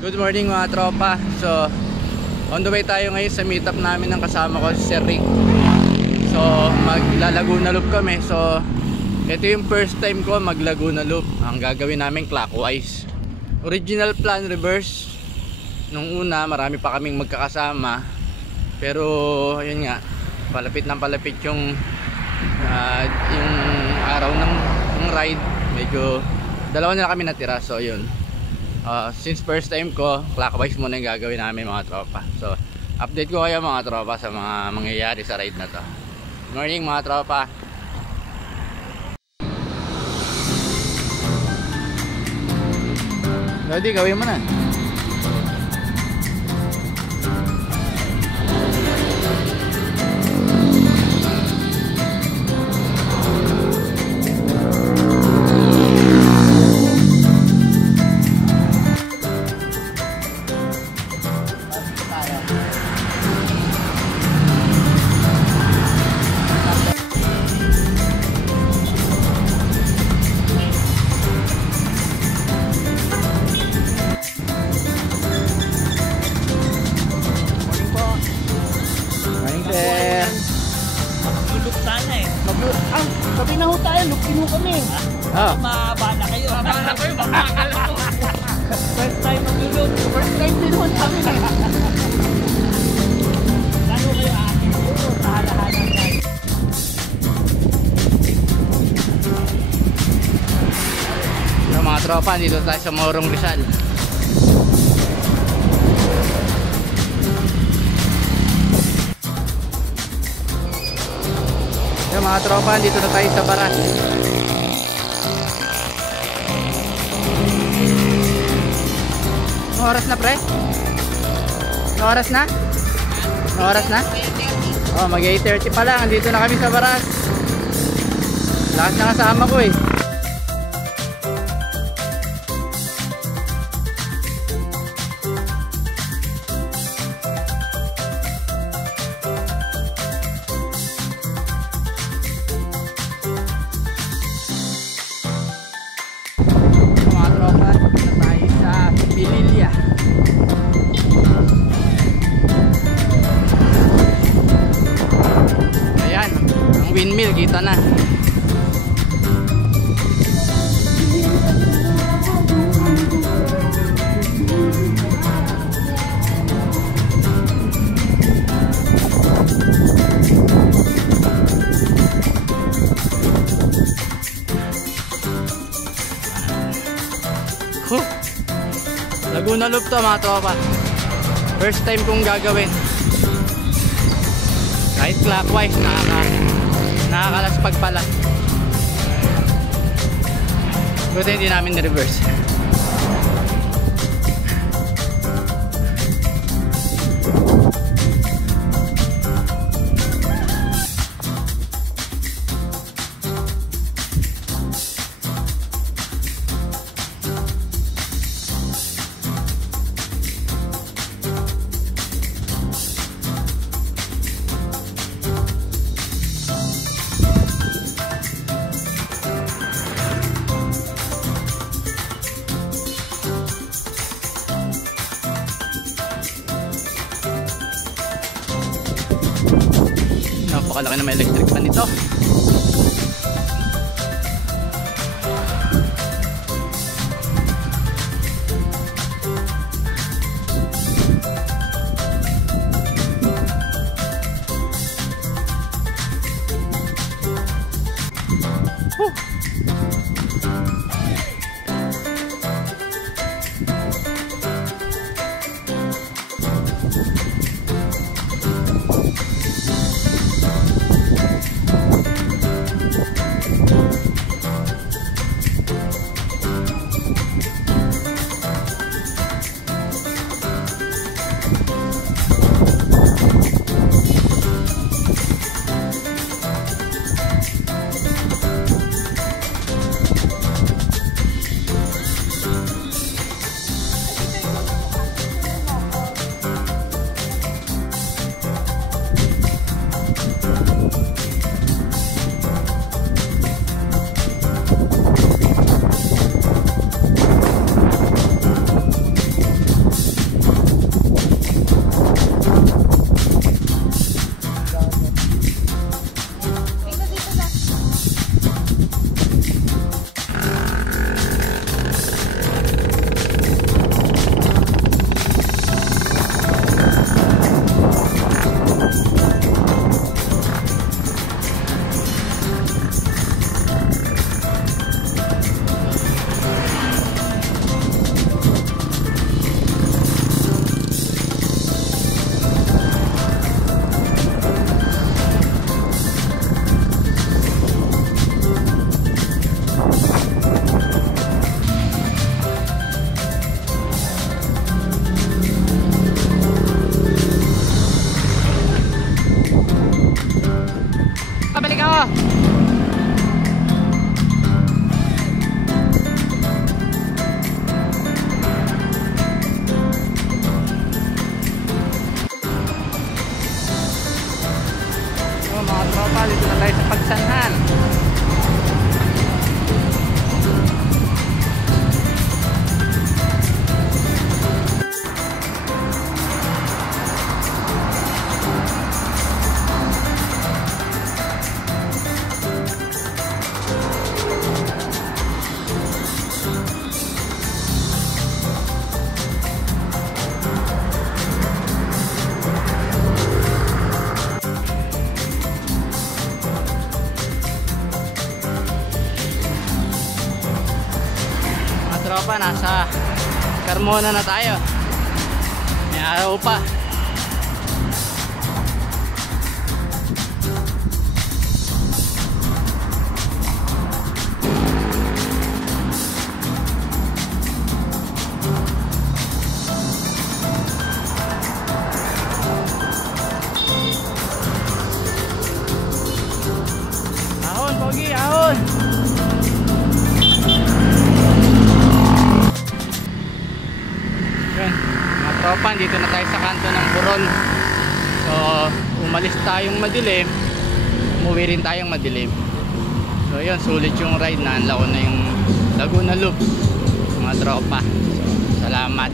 Good morning mga tropa. So, on the way tayo ngayon sa meetup namin ng kasama ko si Sir Rick. So, magla-Laguna Loop kami. So, ito yung first time ko mag-Laguna Loop. Ang gagawin namin clockwise. Original plan reverse. Nung una, marami pa kaming magkakasama. Pero, yun nga, palapit ng palapit yung araw ng ride. Medyo, dalawa na kami natira. So, yun. Since first time ko, clockwise muna yung gagawin namin mga tropa. So, update ko kayo mga tropa sa mga mangyayari sa ride na to. Good morning mga tropa. Ready, gawin mo na. Sabi na ho tayo, lookin ho kami. Mababa na kayo. Mababa kayo, makakala ko. First time mag-loop. First time din ho kami. Lalo kayo akin ho, tahalahanan tayo. So mga tropa, dito tayo sa Morong Rizal. Yung mga tropa, dito na tayo sa Baras. Anong oras na pre? Anong oras na? Anong oras na? Oh, mag 8:30 pa lang. Andito na kami sa Baras. Lakas na kasama ko eh. Windmill, kita na. Laguna Loop to mga tropa. First time kong gagawin. Kahit clockwise, nakakalaspag pala. Buti hindi namin na-reverse. Napakalaki na may electric fan nito. Carmona na tayo. May araw pa. Ahon, Pogi, ahon! Yun, mga tropa, dito na tayo sa kanto ng Buron. So, umalis tayong madilim, umuwi rin tayong madilim. So, yun, sulit yung ride. Naanla ko na yung Laguna Loop, mga tropa. So, salamat.